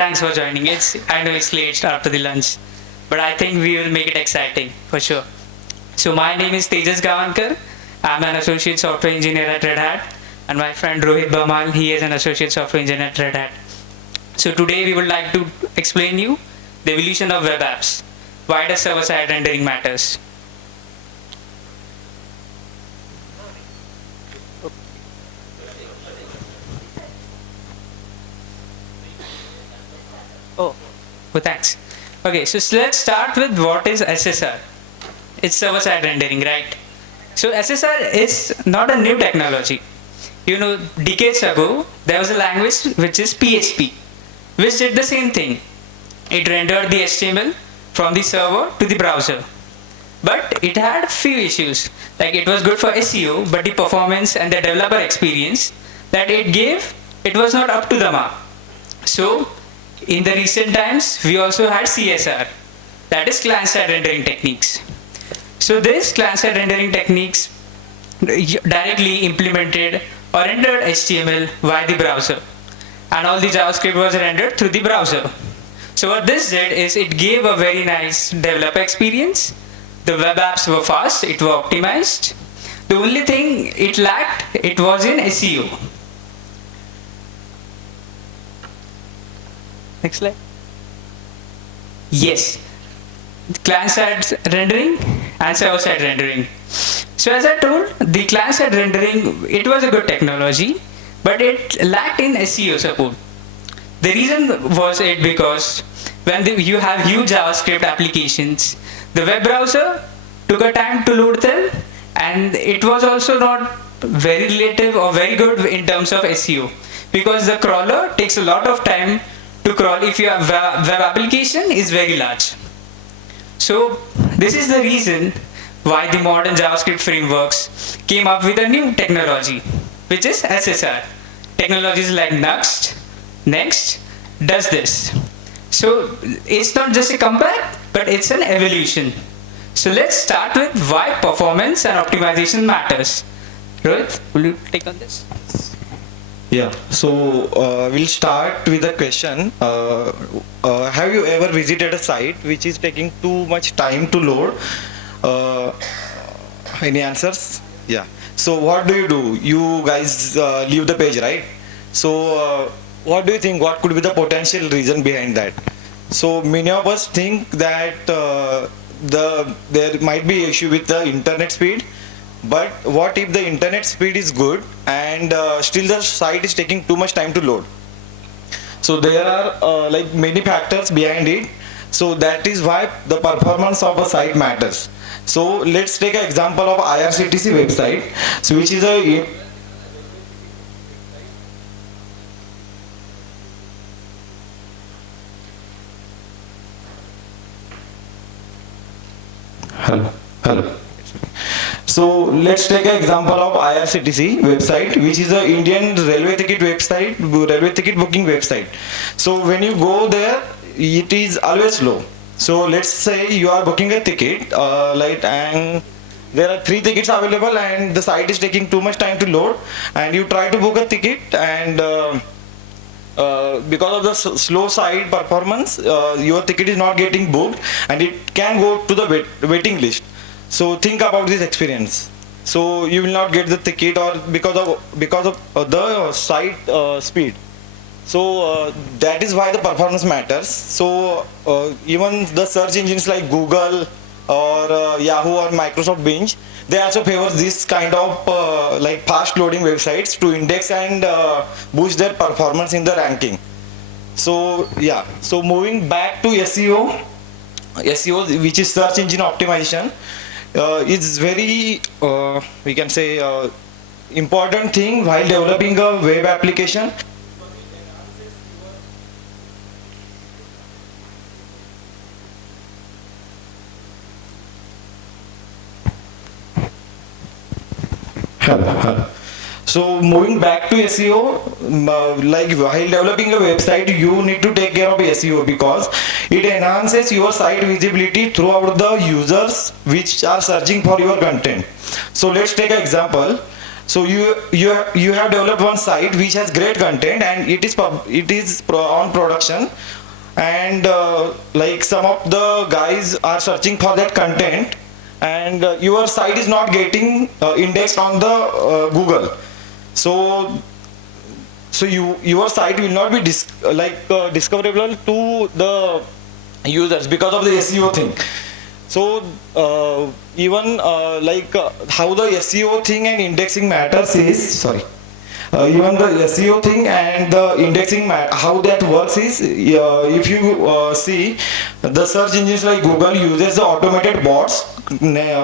thanks for joining. I know it's late after the lunch, but I think we will make it exciting for sure. So my name is Tejas Gavankar. I'm an associate software engineer at Red Hat, and my friend Rohit Bharmal, he is an associate software engineer at Red Hat. So today we would like to explain you the evolution of web apps. Why does server-side rendering matters? Oh, thanks. Okay, so let's start with what is SSR. It's server-side rendering, right? So SSR is not a new technology. You know, decades ago, there was a language which is PHP, which did the same thing. It rendered the HTML from the server to the browser. But it had few issues. Like it was good for SEO, but the performance and the developer experience that it gave, it was not up to the mark. So in the recent times, we also had CSR, that is client-side rendering techniques. So this client-side rendering techniques directly implemented or rendered HTML via the browser, and all the JavaScript was rendered through the browser. So what this did is it gave a very nice developer experience. The web apps were fast, it were optimized. The only thing it lacked, it was in SEO. Next slide. Yes, client-side rendering and server-side rendering. So as I told, the client-side rendering, it was a good technology, but it lacked in SEO support. The reason was it because when you have huge JavaScript applications, the web browser took a time to load them, and it was also not very relative or very good in terms of SEO, because the crawler takes a lot of time to crawl if your web application is very large. So this is the reason why the modern JavaScript frameworks came up with a new technology, which is SSR. Technologies like Nuxt, Next does this. So it's not just a comeback, but it's an evolution. So let's start with why performance and optimization matters. Rohit, will you take on this? Yeah, so we'll start with a question. Have you ever visited a site which is taking too much time to load? Any answers? Yeah. So what do? You guys leave the page, right? So what do you think? What could be the potential reason behind that? So many of us think that there might be issue with the internet speed. But what if the internet speed is good and still the site is taking too much time to load? So there are like many factors behind it. So that is why the performance of a site matters. So let's take an example of IRCTC website, so which is a hello. So let's take an example of IRCTC website, which is an Indian railway ticket website, railway ticket booking website. So when you go there, it is always slow. So let's say you are booking a ticket, and there are 3 tickets available, and the site is taking too much time to load, and you try to book a ticket, and because of the slow site performance, your ticket is not getting booked, and it can go to the waiting list. So think about this experience. So you will not get the ticket, or because of the site speed. So that is why the performance matters. So even the search engines like Google or Yahoo or Microsoft Bing, they also favor this kind of like fast loading websites to index and boost their performance in the ranking. So yeah. So moving back to SEO, which is search engine optimization. It's very we can say important thing while developing a web application. So moving back to SEO, like while developing a website, you need to take care of SEO because it enhances your site visibility throughout the users which are searching for your content. So let's take an example. So you have developed one site which has great content, and it is on production, and like some of the guys are searching for that content, and your site is not getting indexed on the Google. So your site will not be discoverable to the users because of the SEO thing. So even how the SEO thing and indexing matters is, sorry, even the SEO thing and the indexing how that works is, if you see, the search engines like Google uses the automated bots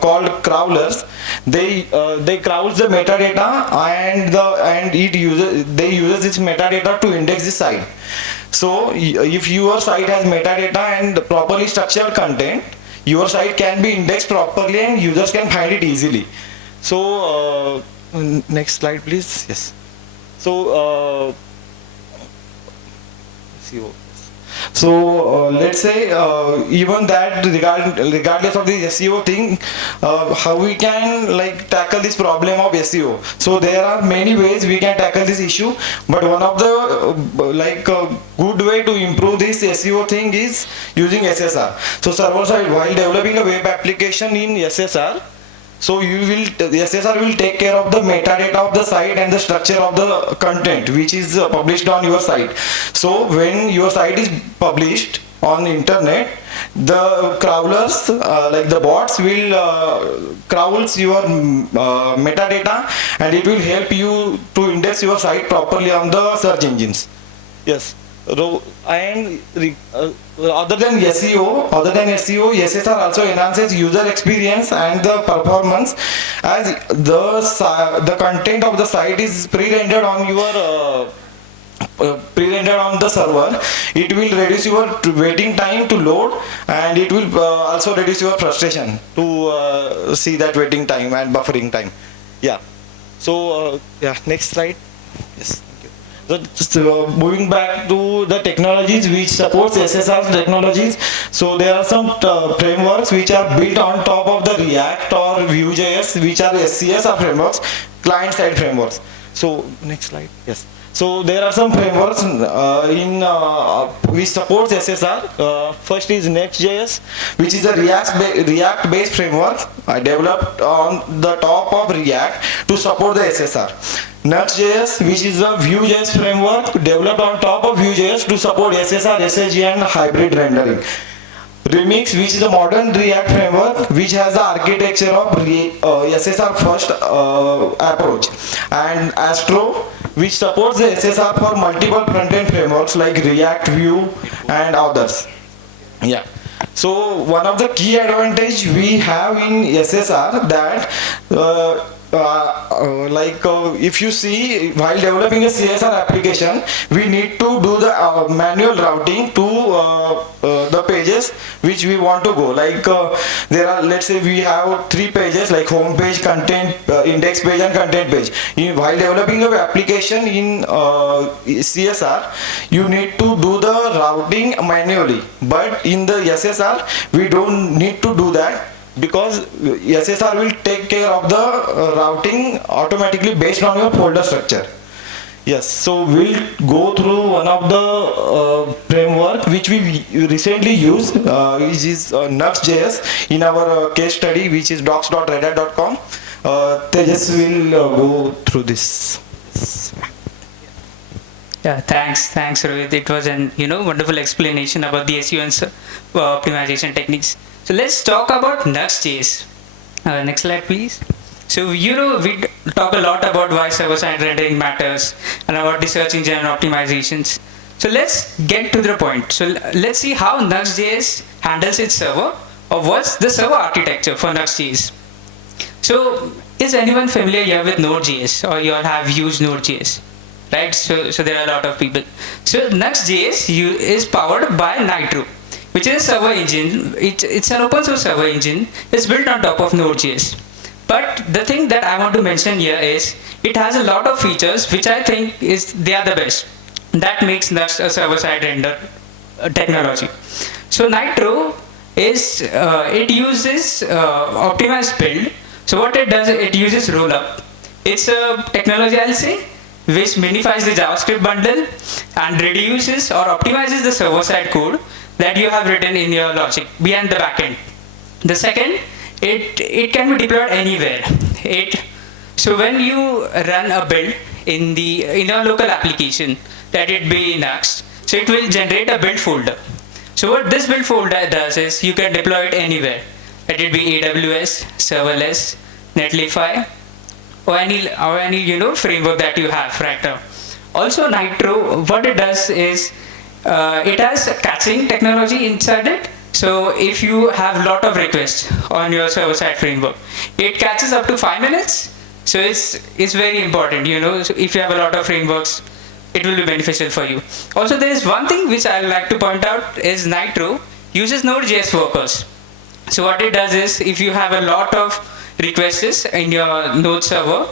called crawlers. They crawl the metadata, and they use this metadata to index the site. So if your site has metadata and properly structured content, your site can be indexed properly and users can find it easily. So next slide please. Yes. So let's say even that regardless of the SEO thing, how we can like tackle this problem of SEO. So there are many ways we can tackle this issue, but one of the good way to improve this SEO thing is using SSR. So server side, while developing a web application in SSR, so the SSR will take care of the metadata of the site and the structure of the content which is published on your site. So when your site is published on internet, the crawlers like the bots will crawls your metadata, and it will help you to index your site properly on the search engines. Yes. And other than SEO, SSR also enhances user experience and the performance, as the content of the site is pre-rendered on your on the server. It will reduce your waiting time to load, and it will also reduce your frustration to see that waiting time and buffering time. Yeah. So next slide. Yes. So moving back to the technologies which supports SSR technologies, so there are some frameworks which are built on top of the React or Vue.js, which are SCS or frameworks, client-side frameworks. So next slide. Yes. So there are some frameworks which supports SSR. First is Nuxt.js, which is a React-based framework developed on the top of React to support the SSR. Nuxt.js, which is a Vue.js framework developed on top of Vue.js to support SSR, SSG and hybrid rendering. Remix, which is a modern React framework which has the architecture of SSR first approach. And Astro, which supports the SSR for multiple front-end frameworks like React, Vue and others. Yeah. So one of the key advantage we have in SSR that if you see, while developing a CSR application, we need to do the manual routing to the pages which we want to go. There are, let's say we have 3 pages like home page, content, index page and content page. While developing a application in CSR, you need to do the routing manually, but in the SSR we don't need to do that, because SSR will take care of the routing automatically based on your folder structure. Yes, so we'll go through one of the framework which we recently used, which is Nuxt.js in our case study, which is docs.redhat.com. Tejas will go through this. Yeah, thanks Rohit. It was an wonderful explanation about the SEO and optimization techniques. So let's talk about Nuxt.js. Next slide, please. So we talk a lot about why server-side rendering matters and about the search engine optimizations. So let's get to the point. So let's see how Nuxt.js handles its server, or what's the server architecture for Nuxt.js. So is anyone familiar here with Node.js, or you all have used Node.js? Right? So there are a lot of people. So Nuxt.js is powered by Nitro, which is a server engine. It's an open source server engine. It's built on top of Node.js. But the thing that I want to mention here is it has a lot of features which I think they are the best. That makes Nuxt a server-side render technology. So Nitro it uses optimized build. So what it does, it uses rollup. It's a technology, I'll say, which minifies the JavaScript bundle and reduces or optimizes the server-side code that you have written in your logic behind the backend. The second, it can be deployed anywhere. So when you run a build in your local application, let it be Nuxt, so it will generate a build folder. So what this build folder does is you can deploy it anywhere. Let it be AWS, serverless, Netlify, or any framework that you have right now. Also Nitro, what it does is it has caching technology inside it. So if you have lot of requests on your server-side framework, it catches up to 5 minutes. So it's very important, So if you have a lot of frameworks, it will be beneficial for you. Also, there is one thing which I like to point out is Nitro uses Node.js workers. So what it does is, if you have a lot of requests in your Node server,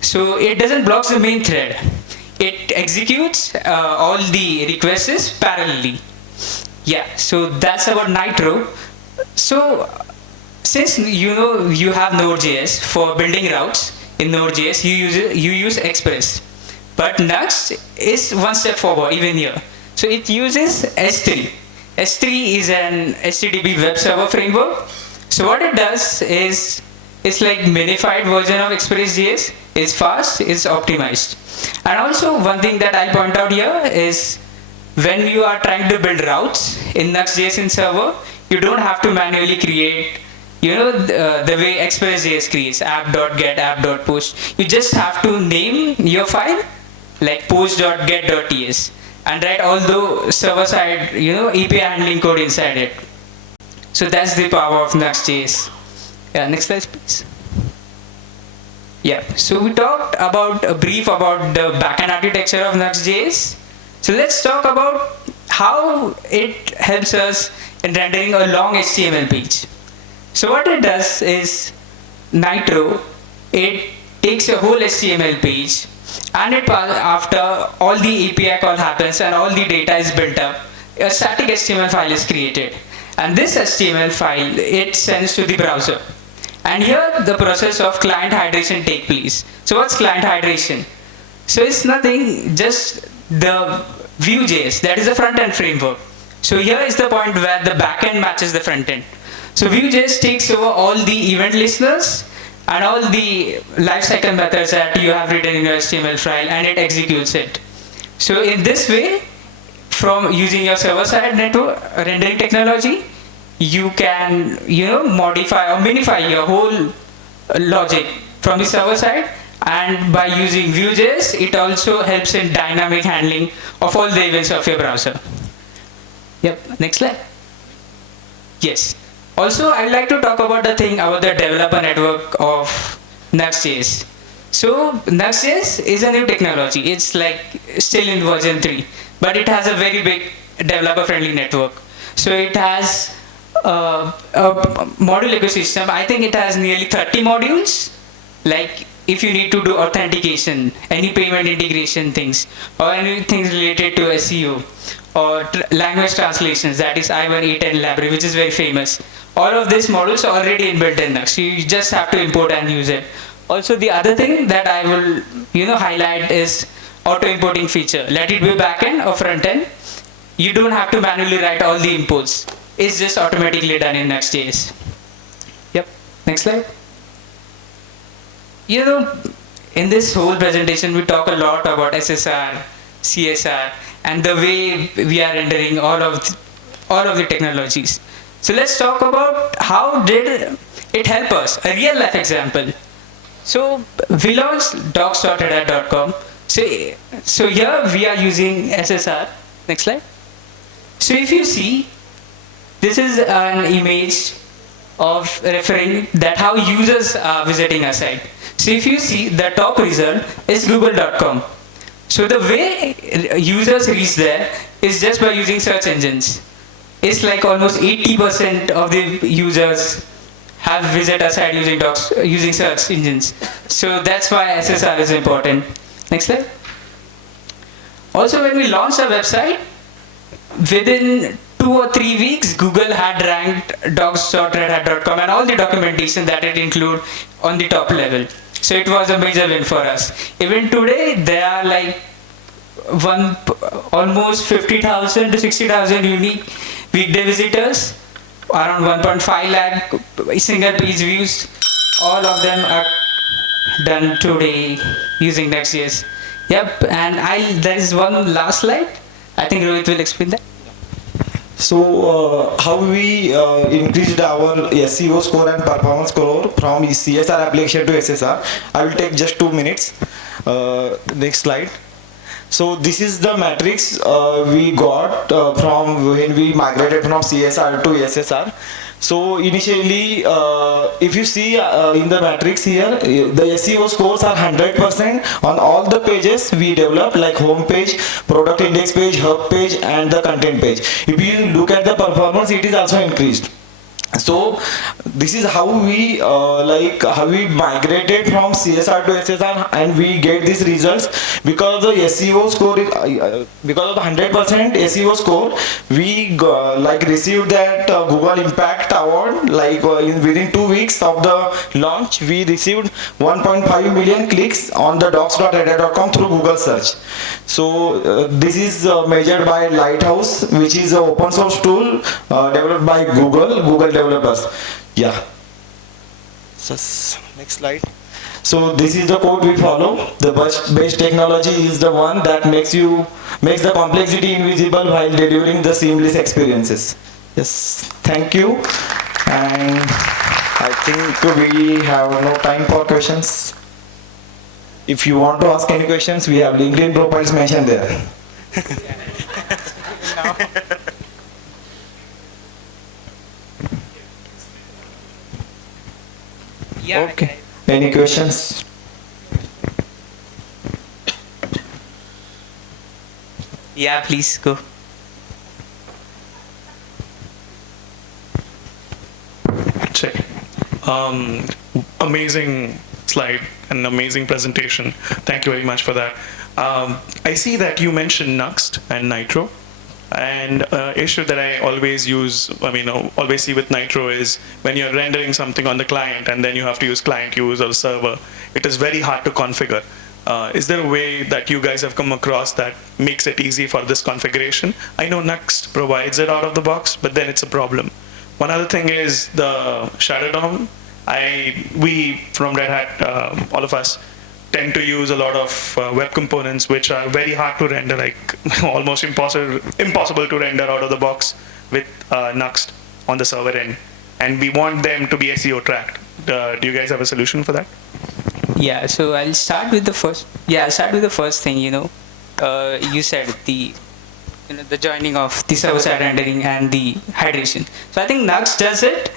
so it doesn't block the main thread. It executes all the requests parallelly. Yeah, so that's about Nitro. So since you have Node.js for building routes in Node.js, you use Express. But Nuxt is one step forward even here. So it uses S3. S3 is an HTTP web server framework. So what it does is, it's like minified version of Express.js. It's fast, it's optimized. And also one thing that I'll point out here is, when you are trying to build routes in Nuxt.js in server, you don't have to manually create, the way Express.js creates app.get, app.push. You just have to name your file like post.get.ts and write all the server-side, API handling code inside it. So that's the power of Nuxt.js. Yeah, next slide, please. Yeah, so we talked about a brief about the backend architecture of Nuxt.js. So let's talk about how it helps us in rendering a long HTML page. So what it does is, Nitro, it takes a whole HTML page, and after all the API call happens and all the data is built up, a static HTML file is created. And this HTML file, it sends to the browser. And here the process of client hydration takes place. So what's client hydration? So it's nothing, just the Vue.js, that is a front-end framework. So here is the point where the backend matches the front-end. So Vue.js takes over all the event listeners and all the lifecycle methods that you have written in your HTML file, and it executes it. So in this way, from using your server-side network rendering technology, you can modify or minify your whole logic from the server side. And by using Vue.js, it also helps in dynamic handling of all the events of your browser. Yep, next slide. Yes. Also, I'd like to talk about the developer network of Nuxt.js. So Nuxt.js is a new technology. It's like still in version 3, but it has a very big developer-friendly network. So it has a module ecosystem. I think it has nearly 30 modules. Like if you need to do authentication, any payment integration things, or anything related to SEO, or language translations, that is I1, E10 library, which is very famous. All of these modules are already inbuilt in Nuxt. You just have to import and use it. Also, the other thing that I will highlight is auto importing feature. Let it be backend or frontend. You don't have to manually write all the imports. It's just automatically done in Nuxt.js. Yep. Next slide. In this whole presentation, we talk a lot about SSR, CSR, and the way we are rendering all of the technologies. So let's talk about how did it help us. A real life example. So we launched docs.red.com. So here we are using SSR. Next slide. So if you see, this is an image of referring that how users are visiting our site. So if you see, the top result is google.com. So the way users reach there is just by using search engines. It's like almost 80% of the users have visited our site using search engines. So that's why SSR is important. Next slide. Also, when we launched our website, within 2 or 3 weeks, Google had ranked docs.redhat.com and all the documentation that it include on the top level. So it was a major win for us. Even today, there are like one almost 50,000 to 60,000 unique weekday visitors, around 1.5 lakh single page views. All of them are done today using Nuxt.js. Yep, and there is one last slide. I think Rohit will explain that. So how we increased our SEO score and performance score from CSR application to SSR. I will take just 2 minutes. Next slide. So this is the matrix we got from when we migrated from CSR to SSR. So initially, if you see in the matrix here, the SEO scores are 100% on all the pages we developed, like home page, product index page, hub page, and the content page. If you look at the performance, it is also increased. So this is how we how we migrated from CSR to SSR, and we get these results because the SEO score is because of the 100% SEO score. We received that Google Impact Award within 2 weeks of the launch. We received 1.5 million clicks on the docs.ada.com through Google search. So this is measured by Lighthouse, which is an open source tool developed by Google developers. Yeah. So, next slide. So this is the code we follow. The best technology is the one that makes the complexity invisible while delivering the seamless experiences. Yes. Thank you. And I think we have no time for questions. If you want to ask any questions, we have LinkedIn profiles mentioned there. Yeah. Okay. Any questions? Yeah, please go. Check. Amazing slide and amazing presentation. Thank you very much for that. I see that you mentioned Nuxt and Nitro. And issue that I always always see with Nitro is when you're rendering something on the client and then you have to use client use or server, it is very hard to configure. Is there a way that you guys have come across that makes it easy for this configuration? I know Nuxt provides it out of the box, but then it's a problem. One other thing is the shadow DOM. We from Red Hat, all of us, tend to use a lot of web components which are very hard to render, like almost impossible to render out of the box with Nuxt on the server end. And we want them to be SEO tracked. Do you guys have a solution for that? Yeah, so I'll start with the first. Yeah, I'll start with the first thing. You said the joining of the server-side rendering and the hydration. So I think Nuxt does it.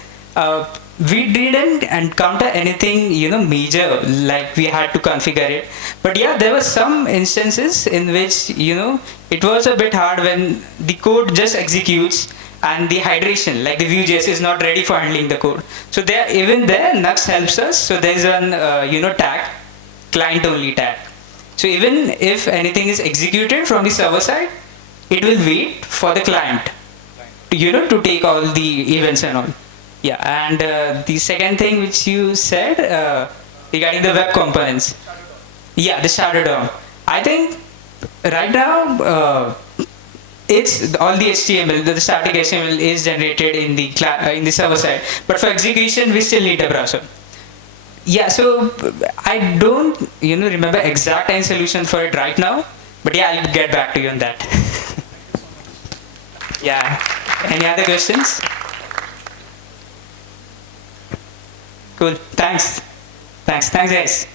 We didn't encounter anything major like we had to configure it, but yeah, there were some instances in which it was a bit hard when the code just executes and the hydration, like the Vue.js, is not ready for handling the code. So even there Nuxt helps us. So there's an tag, client only tag. So even if anything is executed from the server side, it will wait for the client to take all the events and all. Yeah, and the second thing which you said regarding the web components. Yeah, the shadow DOM. I think right now it's all the HTML, the static HTML is generated in the server side. But for execution, we still need a browser. Yeah, so I don't remember exact end solution for it right now, but yeah, I'll get back to you on that. Yeah. Any other questions? Cool. Thanks, guys.